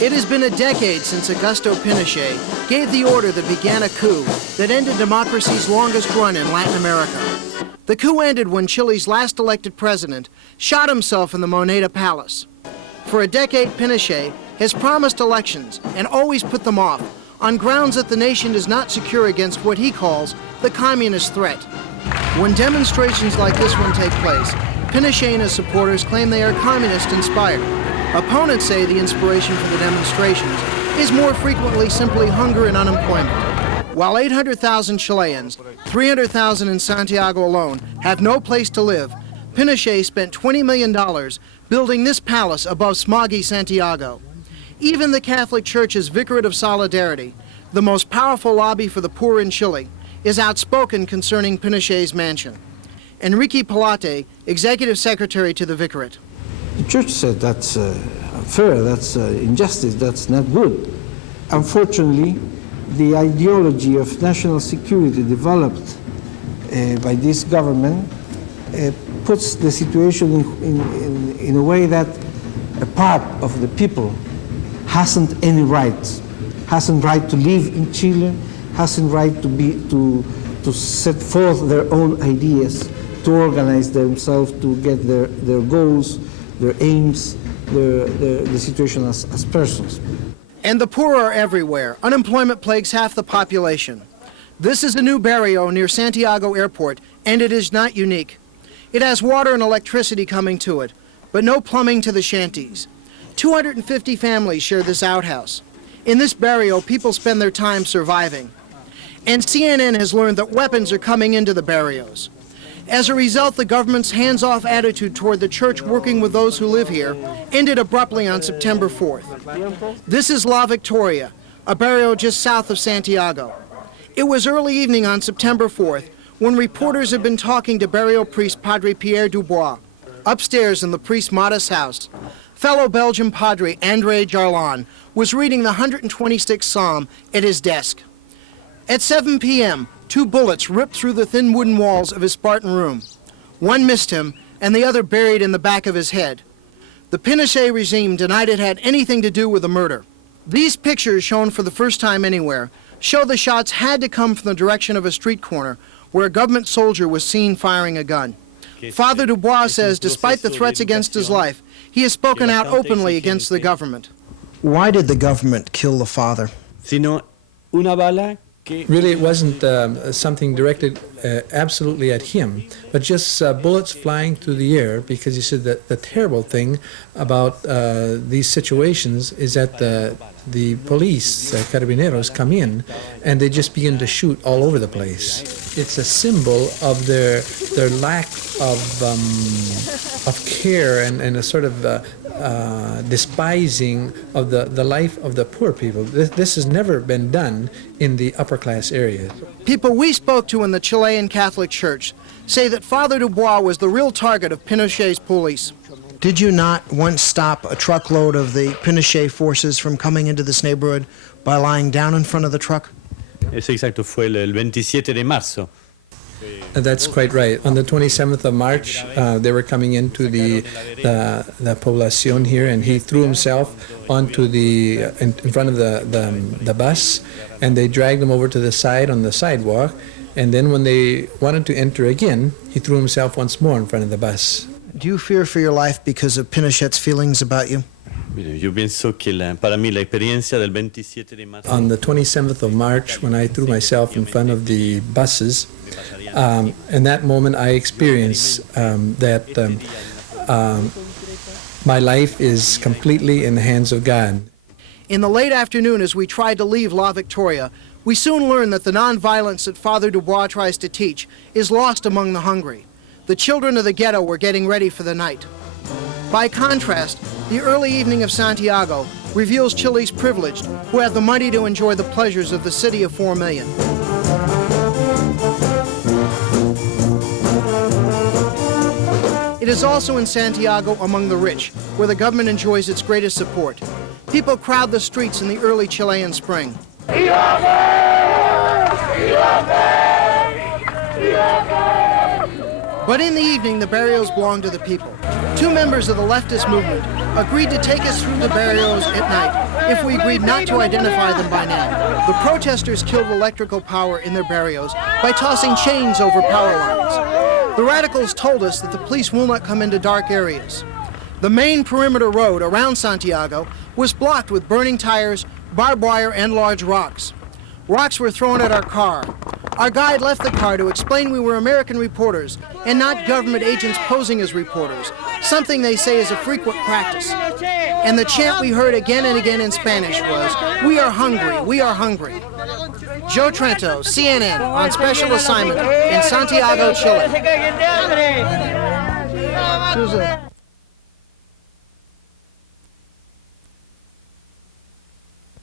It has been a decade since Augusto Pinochet gave the order that began a coup that ended democracy's longest run in Latin America. The coup ended when Chile's last elected president shot himself in the Moneda Palace. For a decade, Pinochet has promised elections and always put them off on grounds that the nation is not secure against what he calls the communist threat. When demonstrations like this one take place, Pinochet and his supporters claim they are communist-inspired. Opponents say the inspiration for the demonstrations is more frequently simply hunger and unemployment. While 800,000 Chileans, 300,000 in Santiago alone, have no place to live, Pinochet spent $20 million building this palace above smoggy Santiago. Even the Catholic Church's Vicariate of Solidarity, the most powerful lobby for the poor in Chile, is outspoken concerning Pinochet's mansion. Enrique Pilate, executive secretary to the Vicariate. The church said that's unfair, that's injustice, that's not good. Unfortunately, the ideology of national security developed by this government puts the situation in a way that a part of the people hasn't any rights, hasn't right to live in Chile, hasn't right to set forth their own ideas, to organize themselves, to get their goals, their aims, the situation as persons. And the poor are everywhere. Unemployment plagues half the population. This is a new barrio near Santiago Airport, and it is not unique. It has water and electricity coming to it, but no plumbing to the shanties. 250 families share this outhouse. In this barrio, people spend their time surviving. And CNN has learned that weapons are coming into the barrios. As a result, the government's hands-off attitude toward the church working with those who live here ended abruptly on September 4th. This is La Victoria, a barrio just south of Santiago. It was early evening on September 4th when reporters had been talking to barrio priest Padre Pierre Dubois. Upstairs in the priest's modest house, fellow Belgian Padre André Jarlan was reading the 126th Psalm at his desk. At 7 p.m., 2 bullets ripped through the thin wooden walls of his Spartan room. One missed him, and the other buried in the back of his head. The Pinochet regime denied it had anything to do with the murder. These pictures, shown for the first time anywhere, show the shots had to come from the direction of a street corner where a government soldier was seen firing a gun. Father Dubois says despite the threats against his life, he has spoken out openly against the government. Why did the government kill the father? Really, it wasn't something directed absolutely at him, but just bullets flying through the air, because he said that the terrible thing about these situations is that the police, carabineros, come in and they just begin to shoot all over the place. It's a symbol of their lack of care and a sort of despising of the life of the poor people. This has never been done in the upper class areas. People we spoke to in the Chilean Catholic Church say that Father Dubois was the real target of Pinochet's police. Did you not once stop a truckload of the Pinochet forces from coming into this neighborhood by lying down in front of the truck? Eso exacto, fue el 27 de marzo. That's quite right. On the 27th of March, they were coming into the poblacion here, and he threw himself onto in front of the bus, and they dragged him over to the side on the sidewalk, and then when they wanted to enter again, he threw himself once more in front of the bus. Do you fear for your life because of Pinochet's feelings about you? Yo pienso que para mí la experiencia del 27 de marzo. On the 27th of March, when I threw myself in front of the buses, in that moment I experienced that my life is completely in the hands of God. In the late afternoon, as we tried to leave La Victoria, we soon learned that the nonviolence that Father Dubois tries to teach is lost among the hungry. The children of the ghetto were getting ready for the night. By contrast, the early evening of Santiago reveals Chile's privileged, who have the money to enjoy the pleasures of the city of 4 million. It is also in Santiago among the rich, where the government enjoys its greatest support. People crowd the streets in the early Chilean spring. But in the evening, the barrios belong to the people. Two members of the leftist movement agreed to take us through the barrios at night if we agreed not to identify them by name. The protesters killed electrical power in their barrios by tossing chains over power lines. The radicals told us that the police will not come into dark areas. The main perimeter road around Santiago was blocked with burning tires, barbed wire, and large rocks. Rocks were thrown at our car. Our guide left the car to explain we were American reporters and not government agents posing as reporters, something they say is a frequent practice. And the chant we heard again and again in Spanish was, "We are hungry, we are hungry." Joe Trento, CNN, on special assignment in Santiago, Chile.